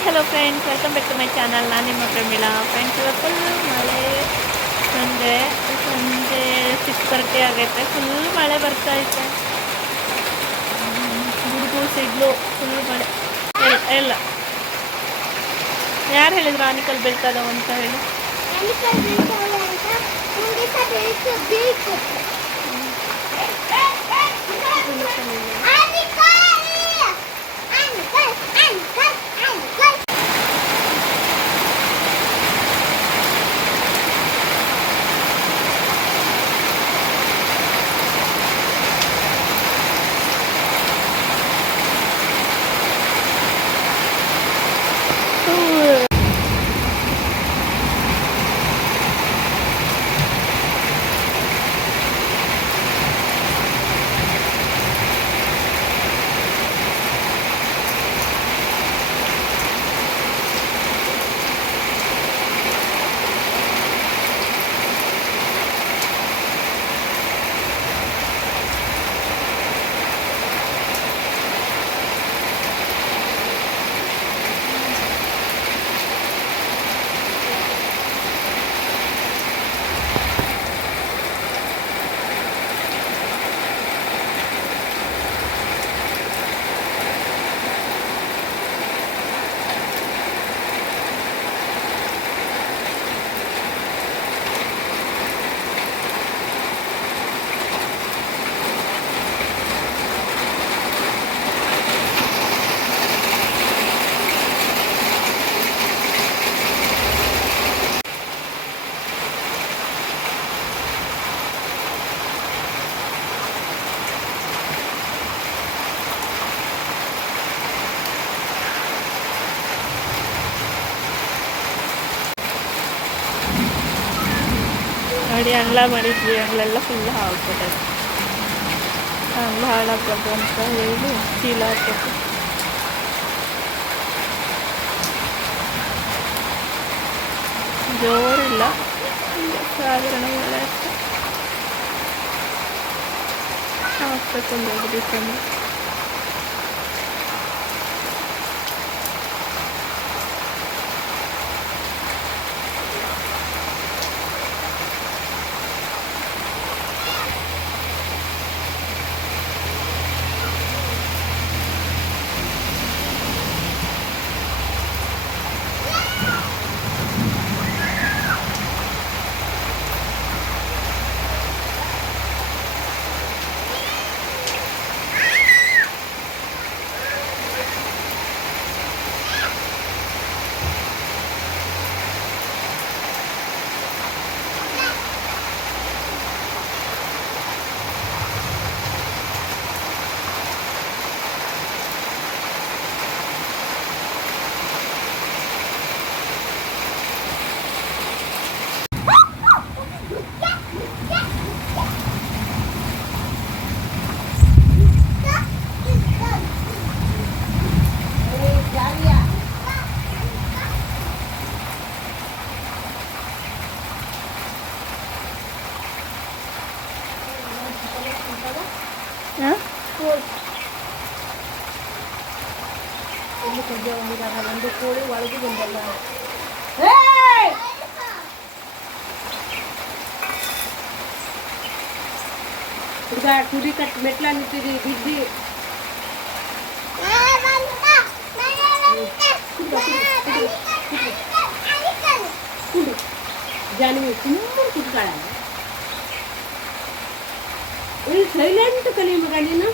Hi hello friends, welcome back to my channel. ನಾನು ನಿಮ್ಮ Pramila. Friends, ಇವಾಗ ಫುಲ್ ಮಳೆ. ಸಂಜೆ 6:30 ಆಗೈತೆ. ಫುಲ್ ಮಳೆ ಬರ್ತಾ ಐತೆ. ಗುಡುಗು ಸಿಡ್ಲು ಫುಲ್ ಮಳೆ. ಎಲ್ಲ ಯಾರು ಹೇಳಿದ್ರು ಆನಿಕಲ್ ಬೀಳ್ತದವ ಅಂತ ಹೇಳಿ? ನೋಡಿ, ಅಂಗ್ಳ ಮಾಡಿದ್ವಿ. ಅಂಗ್ಳೆಲ್ಲ ಫುಲ್ ಹಾಕ್ಬಿಟ್ಟೆ. ಅಂಗ್ಳ ಹಾಳಾಗ್ಬಾರ್ದು ಅಂತ ಹೇಳಿ ಚೀಲ ಹಾಕ್ಬೇಕು. ಜೋರಿಲ್ಲ, ಸಾಧಾರಣ ಮಳೆ ಅಷ್ಟೆ. ಹಾಕ್ಬೇಕು ಒಂದು ದಿವಸ. ಒಂದು ಕೋಳಿ ಒಳಗೆ ಬಂದಲ್ಲ. ಹುಡುಗ ಕುರಿ ಕಟ್ ಮೆಟ್ಲ ನಿಂತಿದ್ವಿ ಬಿದ್ದಿ. ಜಾನ್ವಿ ತುಂಬ ಕುತ್ಕಾಳ. ಸೈಲೆಂಟ್ ಕಲಿ ಮಗ ನೀನು.